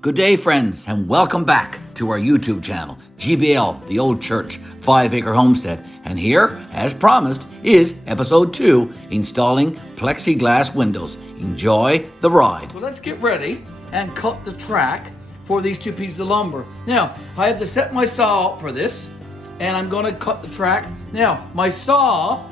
Good day, friends, and welcome back to our YouTube channel, GBL, the Ole Church, 5 Acre Homestead. And here, as promised, is episode 2, installing plexiglass windows. Enjoy the ride. So let's get ready and cut the track for these 2 pieces of lumber. Now, I have to set my saw up for this, and I'm going to cut the track. Now, my saw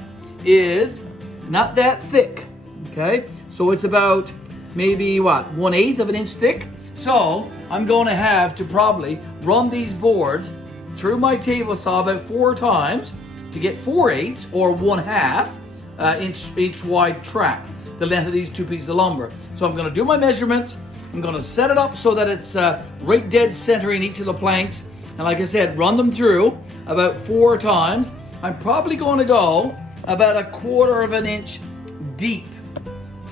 is not that thick, okay? So it's about maybe, 1/8 of an inch thick. So I'm going to have to probably run these boards through my table saw about 4 times to get 4/8 or 1/2 inch each wide track, the length of these 2 pieces of lumber. So I'm going to do my measurements. I'm going to set it up so that it's right dead center in each of the planks. And like I said, run them through about 4 times. I'm probably going to go about 1/4 of an inch deep.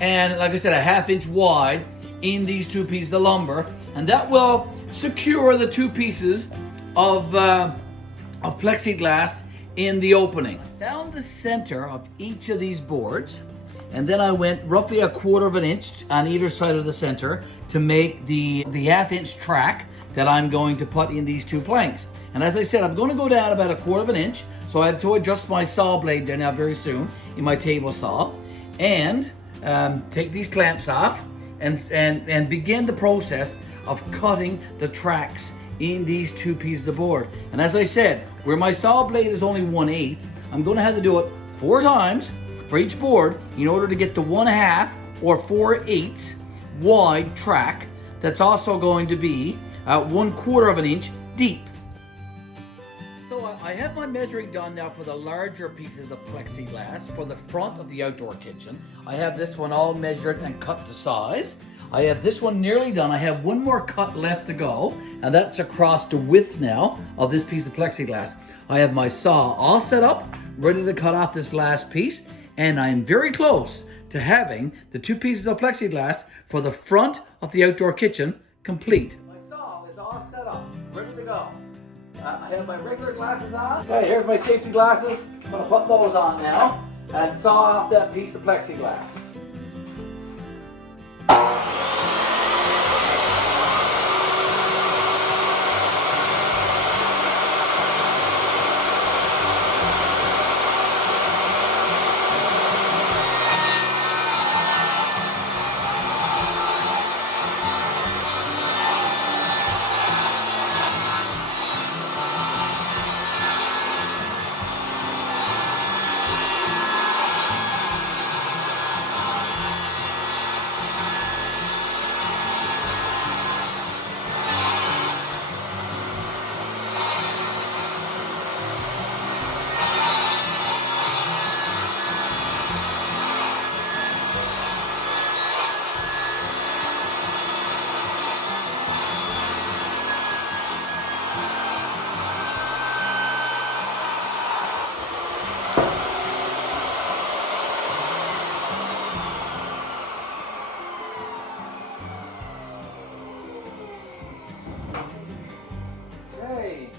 And like I said, 1/2 inch wide in these 2 pieces of lumber, and that will secure the 2 pieces of plexiglass in the opening. I found the center of each of these boards, and then I went roughly 1/4 of an inch on either side of the center to make the 1/2 inch track that I'm going to put in these 2 planks. And as I said, I'm going to go down about 1/4 of an inch, so I have to adjust my saw blade there now very soon in my table saw, and take these clamps off and begin the process of cutting the tracks in these 2 pieces of board. And as I said, where my saw blade is only 1/8, I'm going to have to do it 4 times for each board in order to get the 1/2 or 4/8 wide track that's also going to be 1/4 of an inch deep. So I have my measuring done now for the larger pieces of plexiglass for the front of the outdoor kitchen. I have this one all measured and cut to size. I have this one nearly done. I have 1 more cut left to go, and that's across the width now of this piece of plexiglass. I have my saw all set up, ready to cut off this last piece, and I'm very close to having the 2 pieces of plexiglass for the front of the outdoor kitchen complete. My saw is all set up, ready to go. I have my regular glasses on. Okay, here's my safety glasses. I'm going to put those on now and saw off that piece of plexiglass.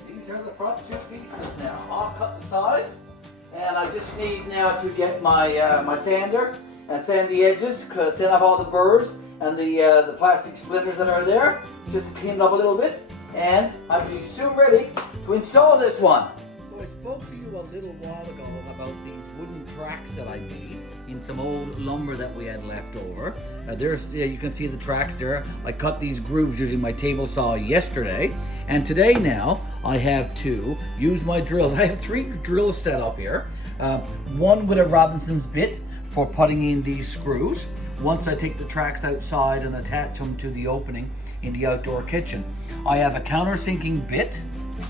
These are the front 2 pieces now. I'll cut the size, and I just need now to get my my sander and sand the edges, sand off all the burrs and the plastic splinters that are there, just to clean it up a little bit, and I'll be soon ready to install this one. So I spoke to you a little while ago about these wooden tracks that I made in some old lumber that we had left over. You can see the tracks there. I cut these grooves using my table saw yesterday, and today now I have to use my drills. I have 3 drills set up here. One with a Robinson's bit for putting in these screws once I take the tracks outside and attach them to the opening in the outdoor kitchen. I have a countersinking bit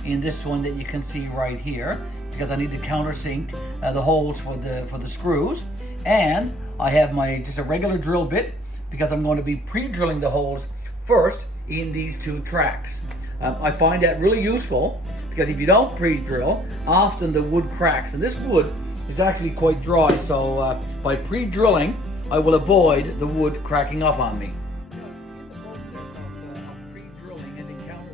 in this one that you can see right here, because I need to countersink the holes for the screws. And I have just a regular drill bit, because I'm going to be pre-drilling the holes first in these 2 tracks. I find that really useful, because if you don't pre-drill, often the wood cracks, and this wood is actually quite dry, so by pre-drilling I will avoid the wood cracking up on me. In the process of pre-drilling and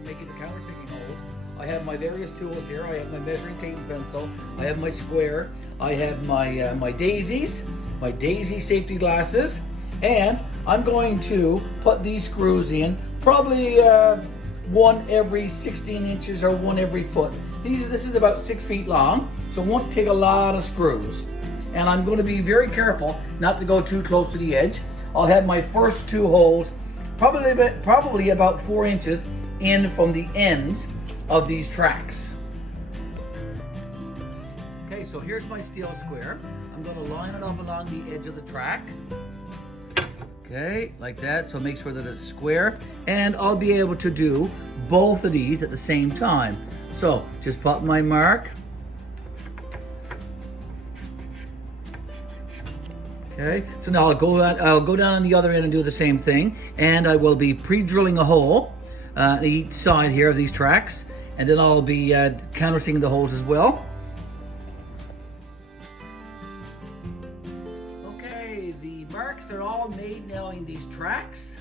making the countersinking holes, I have my various tools here. I have my measuring tape and pencil, I have my square, I have my daisies, my daisy safety glasses, and I'm going to put these screws in probably one every 16 inches or one every foot. This is about 6 feet long, so it won't take a lot of screws. And I'm going to be very careful not to go too close to the edge. I'll have my first 2 holes probably about 4 inches in from the ends of these tracks. Okay, so here's my steel square. I'm going to line it up along the edge of the track. Okay, like that, so make sure that it's square. And I'll be able to do both of these at the same time. So just put my mark. Okay, so now I'll go down on the other end and do the same thing. And I will be pre-drilling a hole on each side here of these tracks. And then I'll be countersinking the holes as well. Okay, the marks are all made now in these tracks.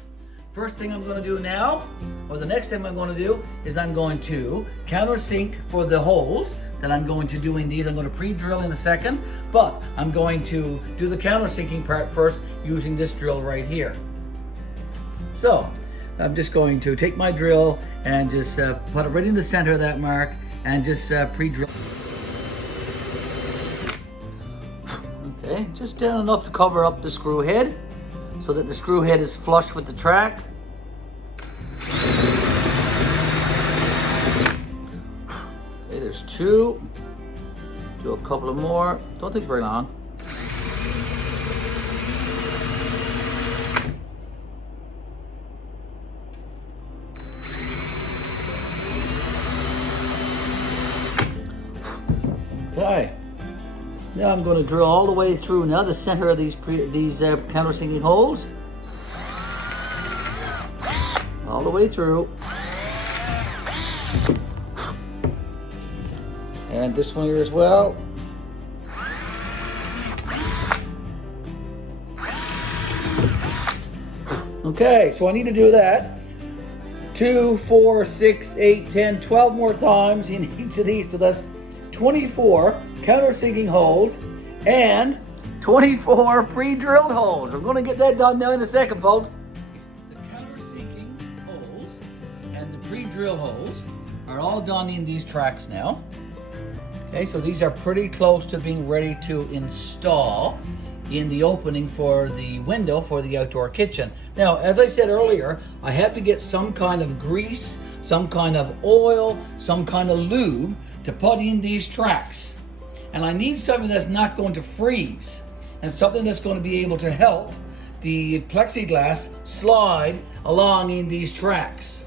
First thing I'm going to do now, or the next thing I'm going to do, is I'm going to countersink for the holes that I'm going to do in these. I'm going to pre-drill in a second, but I'm going to do the countersinking part first using this drill right here. So I'm just going to take my drill and just put it right in the center of that mark and just pre-drill. Okay, just down enough to cover up the screw head so that the screw head is flush with the track. Okay, there's 2. Do a couple of more. Don't take very long. Okay. Now I'm going to drill all the way through now the center of these countersinking holes. All the way through. And this one here as well. Okay, so I need to do that 2, 4, 6, 8, 10, 12 more times in each of these. So that's 24 countersinking holes and 24 pre-drilled holes. I'm going to get that done now in a second, folks. The countersinking holes and the pre-drill holes are all done in these tracks now. Okay, so these are pretty close to being ready to install in the opening for the window for the outdoor kitchen. Now, as I said earlier, I have to get some kind of grease, some kind of oil, some kind of lube to put in these tracks. And I need something that's not going to freeze and something that's going to be able to help the plexiglass slide along in these tracks.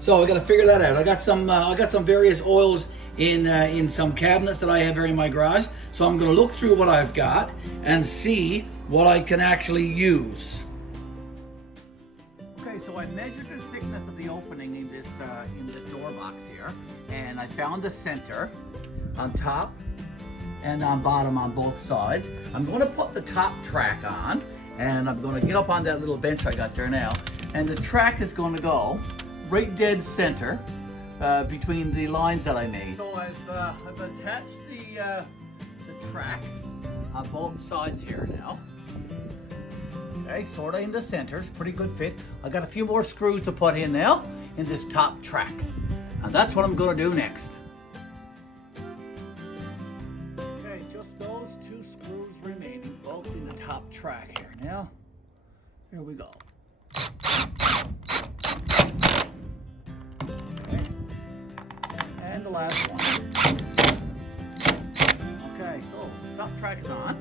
So I got to figure that out. I got some various oils in some cabinets that I have here in my garage. So I'm going to look through what I've got and see what I can actually use. Okay, so I measured the thickness of the opening in this door box here, and I found the center on top and on bottom on both sides. I'm going to put the top track on, and I'm going to get up on that little bench I got there now, and the track is going to go right dead center between the lines that I made. So I've attached the track on both sides here now. Okay, sort of in the center, it's pretty good fit. I got a few more screws to put in now in this top track, and that's what I'm going to do next. Okay, just those 2 screws remaining, folks, in the top track here now. Here we go. Okay, and the last one. Okay, so top track is on.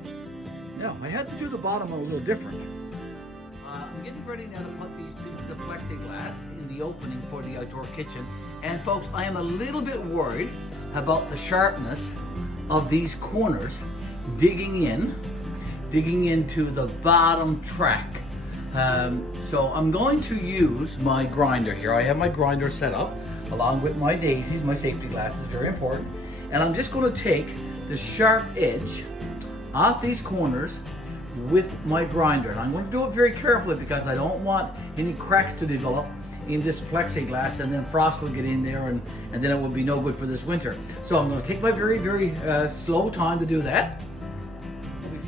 Now, I had to do the bottom a little different. I'm getting ready now to put these pieces of plexiglass in the opening for the outdoor kitchen. And folks, I am a little bit worried about the sharpness of these corners digging into the bottom track. So I'm going to use my grinder here. I have my grinder set up along with my daisies, my safety glasses, very important. And I'm just going to take the sharp edge off these corners with my grinder. And I'm going to do it very carefully because I don't want any cracks to develop in this plexiglass, and then frost will get in there, and then it will be no good for this winter. So I'm going to take my very, very slow time to do that.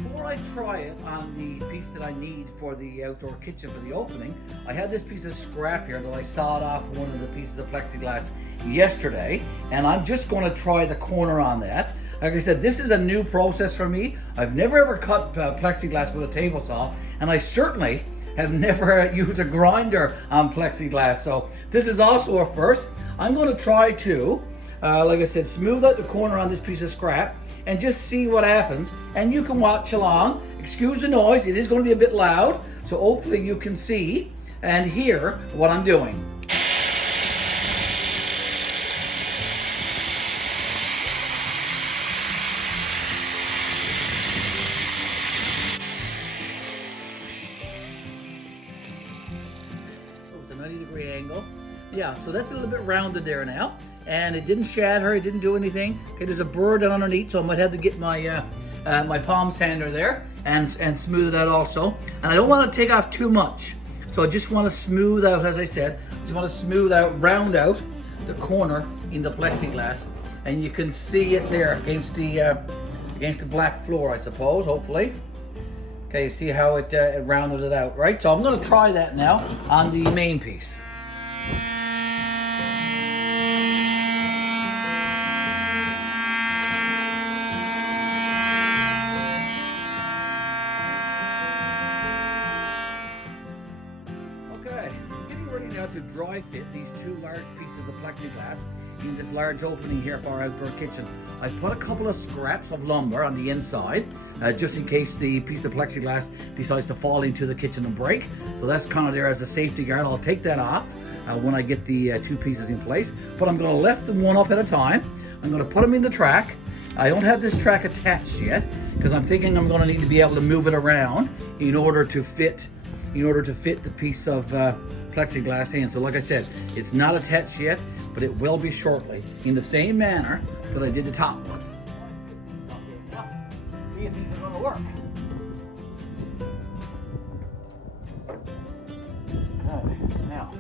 Before I I try it on the piece that I need for the outdoor kitchen for the opening, I had this piece of scrap here that I sawed off one of the pieces of plexiglass yesterday, and I'm just going to try the corner on that. Like I said, this is a new process for me. I've never ever cut plexiglass with a table saw, and I certainly have never used a grinder on plexiglass, so this is also a first. I'm going to try to, like I said, smooth out the corner on this piece of scrap and just see what happens. And you can watch along. Excuse the noise, it is going to be a bit loud, so hopefully you can see and hear what I'm doing. So it's a 90-degree angle. Yeah, so that's a little bit rounded there now. And it didn't shatter, it didn't do anything. Okay, there's a burr down underneath, so I might have to get my my palm sander there and smooth it out also. And I don't want to take off too much, so I just want to smooth out, as I said, just want to smooth out, round out the corner in the plexiglass, and you can see it there against the black floor, I suppose, hopefully. Okay, you see how it rounded it out, right? So I'm going to try that now on the main piece. To dry fit these two large pieces of plexiglass in this large opening here for our outdoor kitchen. I put a couple of scraps of lumber on the inside just in case the piece of plexiglass decides to fall into the kitchen and break. So that's kind of there as a safety guard. I'll take that off when I get the two pieces in place, but I'm going to lift them one up at a time. I'm going to put them in the track. I don't have this track attached yet because I'm thinking I'm going to need to be able to move it around in order to fit the piece of plexiglass in. So like I said, it's not attached yet, but it will be shortly in the same manner that I did the top one. See if these are going to work. Okay, now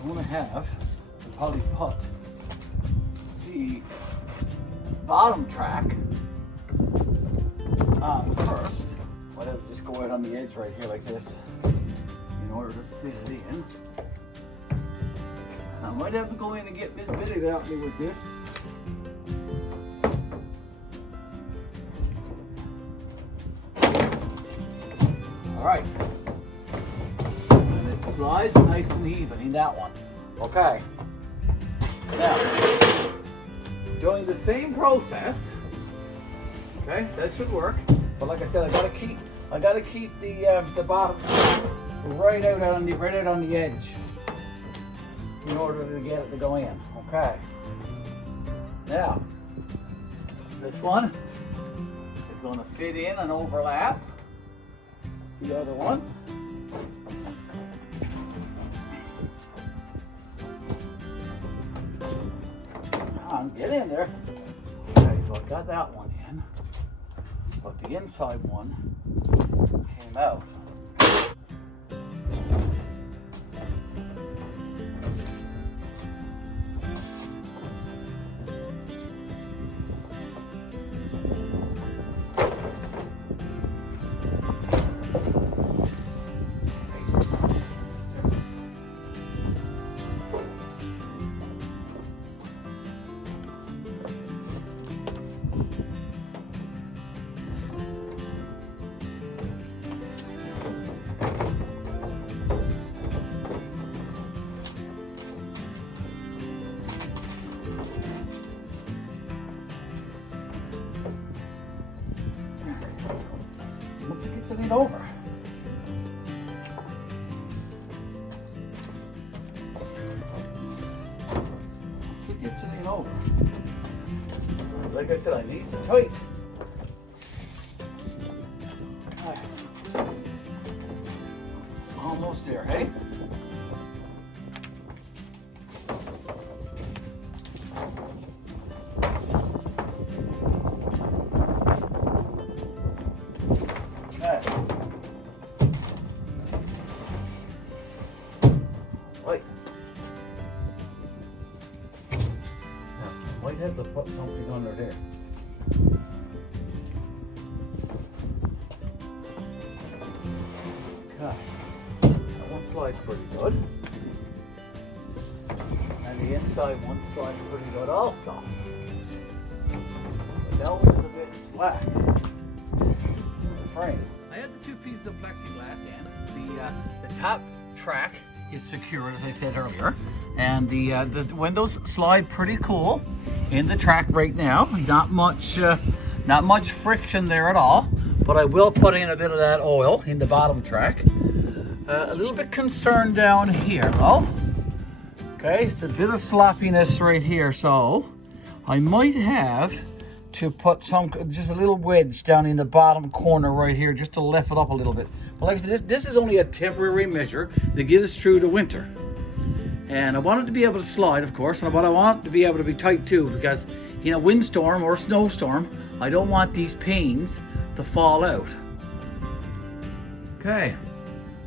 I'm going to have to probably put the bottom track on first. I'd have to just go out on the edge right here like this in order to fit it in. I might have to go in and get Miss Billy to help me with this. Alright. And it slides nice and even in that one. Okay. Now, doing the same process. Okay, that should work. But like I said, I gotta keep the bottom right out on the edge in order to get it to go in. Okay. Now, this one is going to fit in and overlap the other one. Get in there. Okay, so I got that one in. But the inside one came out. Once it gets it over. Once it gets it over. Like I said, I need some tight. Almost there, hey? Might have to put something under there. Okay, that one slide's pretty good. And the inside one slide's pretty good also. But that one is a bit slack. Frame. I have the two pieces of plexiglass in. The top track is secured, as I said earlier, and the windows slide pretty cool in the track right now. Not much friction there at all, but I will put in a bit of that oil in the bottom track. A little bit concerned down here though. Okay, it's a bit of sloppiness right here, so I might have to put just a little wedge down in the bottom corner right here just to lift it up a little bit. But like I said, this is only a temporary measure to get us through the winter. And I want it to be able to slide, of course, but I want it to be able to be tight too, because in a windstorm or a snowstorm, I don't want these panes to fall out. Okay,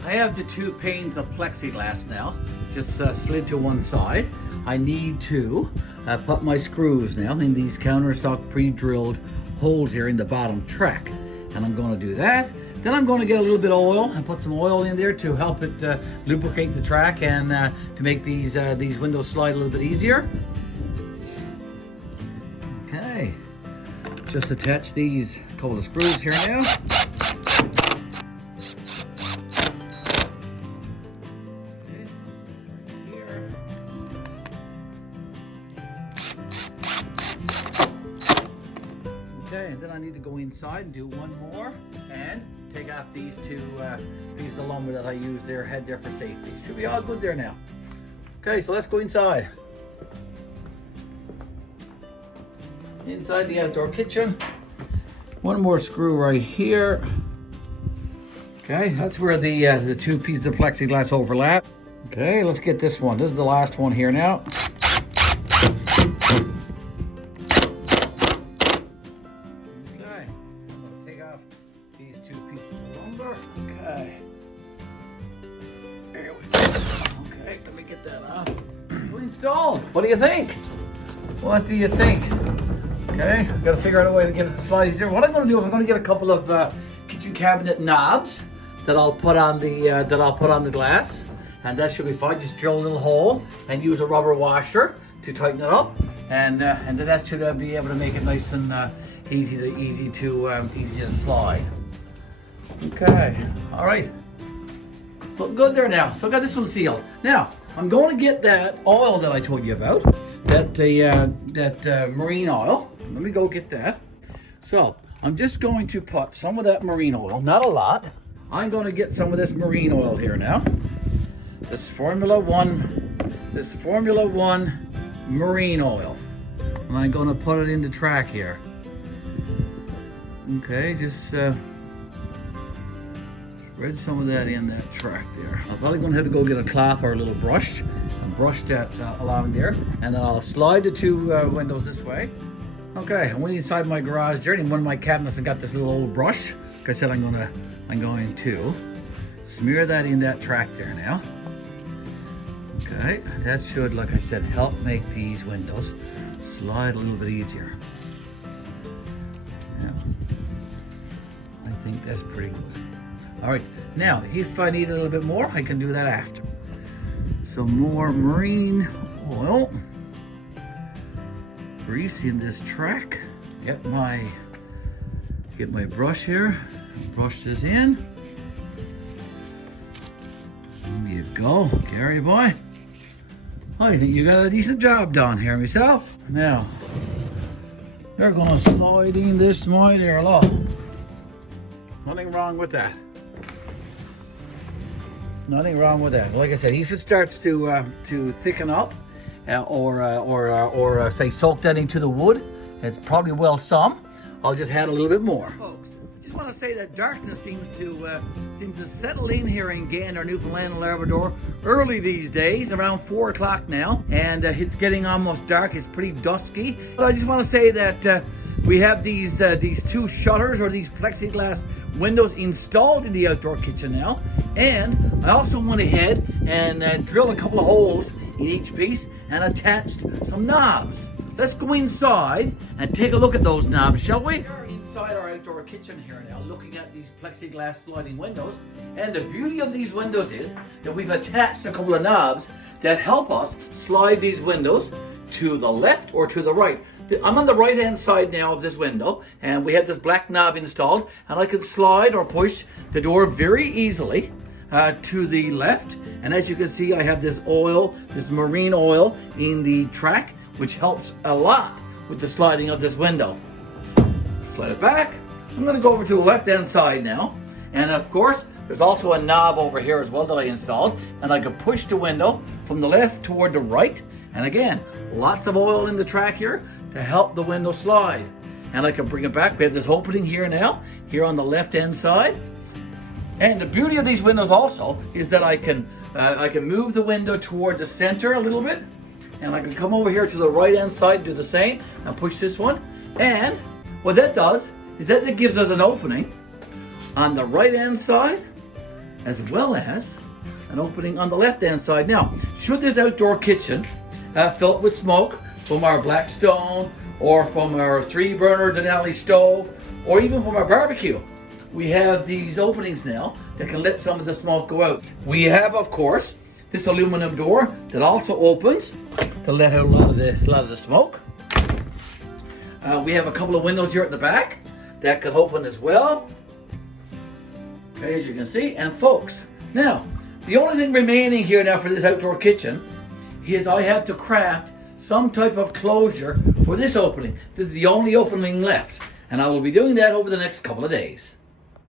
I have the two panes of plexiglass now, just slid to one side. I need to put my screws now in these countersunk pre-drilled holes here in the bottom track. And I'm going to do that. Then I'm going to get a little bit of oil and put some oil in there to help it lubricate the track and to make these windows slide a little bit easier. Okay, just attach these couple of screws here now. Okay, and then I need to go inside and do one more and take off these two pieces of lumber that I use there, head there for safety. Should be all good there now. Okay, so let's go inside. Inside the outdoor kitchen. One more screw right here. Okay, that's where the two pieces of plexiglass overlap. Okay, let's get this one. This is the last one here now. These two pieces of lumber. Okay. There we go. Okay, let me get that off. We're installed. What do you think? What do you think? Okay, I've got to figure out a way to get it to slide easier. What I'm going to do is I'm going to get a couple of kitchen cabinet knobs that I'll put on the glass, and that should be fine. Just drill a little hole and use a rubber washer to tighten it up, and then that should be able to make it nice and easy to slide. Okay, all right. Look good there now. So I got this one sealed. Now I'm going to get that oil that I told you about, that marine oil. Let me go get that. So I'm just going to put some of that marine oil, not a lot. I'm going to get some of this marine oil here now. This Formula One marine oil, and I'm going to put it in the track here. Okay, just spread some of that in that track there. I'm probably going to have to go get a cloth or a little brush and brush that along there, and then I'll slide the two windows this way. Okay, I went inside my garage there, and one of my cabinets and got this little old brush. Like I said, I'm going to smear that in that track there now. Okay, that should, like I said, help make these windows slide a little bit easier. Yeah. I think that's pretty good. All right, now if I need a little bit more, I can do that after. Some more marine oil. Grease in this track. Get my brush here. Brush this in. There you go, Garry boy. I think you got a decent job done here myself. Now, they're gonna slide in this mine there, look. Nothing wrong with that. Nothing wrong with that. Like I said, if it starts to thicken up, or say soak that into the wood, it's probably well some. I'll just add a little bit more. Folks, I just want to say that darkness seems to settle in here in Gander, Newfoundland and Labrador early these days, around 4 o'clock now, and it's getting almost dark. It's pretty dusky. But I just want to say that we have these two shutters, or these plexiglass windows installed in the outdoor kitchen now. And I also went ahead and drilled a couple of holes in each piece and attached some knobs. Let's go inside and take a look at those knobs, shall we? We're inside our outdoor kitchen here now, looking at these plexiglass sliding windows. And the beauty of these windows is that we've attached a couple of knobs that help us slide these windows to the left or to the right. I'm on the right hand side now of this window, and we have this black knob installed, and I can slide or push the door very easily to the left. And as you can see, I have this oil, this marine oil in the track, which helps a lot with the sliding of this window. Slide it back. I'm going to go over to the left hand side now, and of course there's also a knob over here as well that I installed, and I can push the window from the left toward the right. And again, lots of oil in the track here to help the window slide. And I can bring it back. We have this opening here now, here on the left hand side. And the beauty of these windows also is that I can move the window toward the center a little bit, and I can come over here to the right hand side, do the same, and push this one. And what that does is that it gives us an opening on the right hand side as well as an opening on the left hand side. Now, should this outdoor kitchen fill up with smoke from our Blackstone or from our 3-burner Denali stove or even from our barbecue, we have these openings now that can let some of the smoke go out. We have, of course, this aluminum door that also opens to let out a lot of the smoke. We have a couple of windows here at the back that can open as well. Okay, as you can see. And folks, now the only thing remaining here now for this outdoor kitchen is I have to craft some type of closure for this opening. This is the only opening left, and I will be doing that over the next couple of days.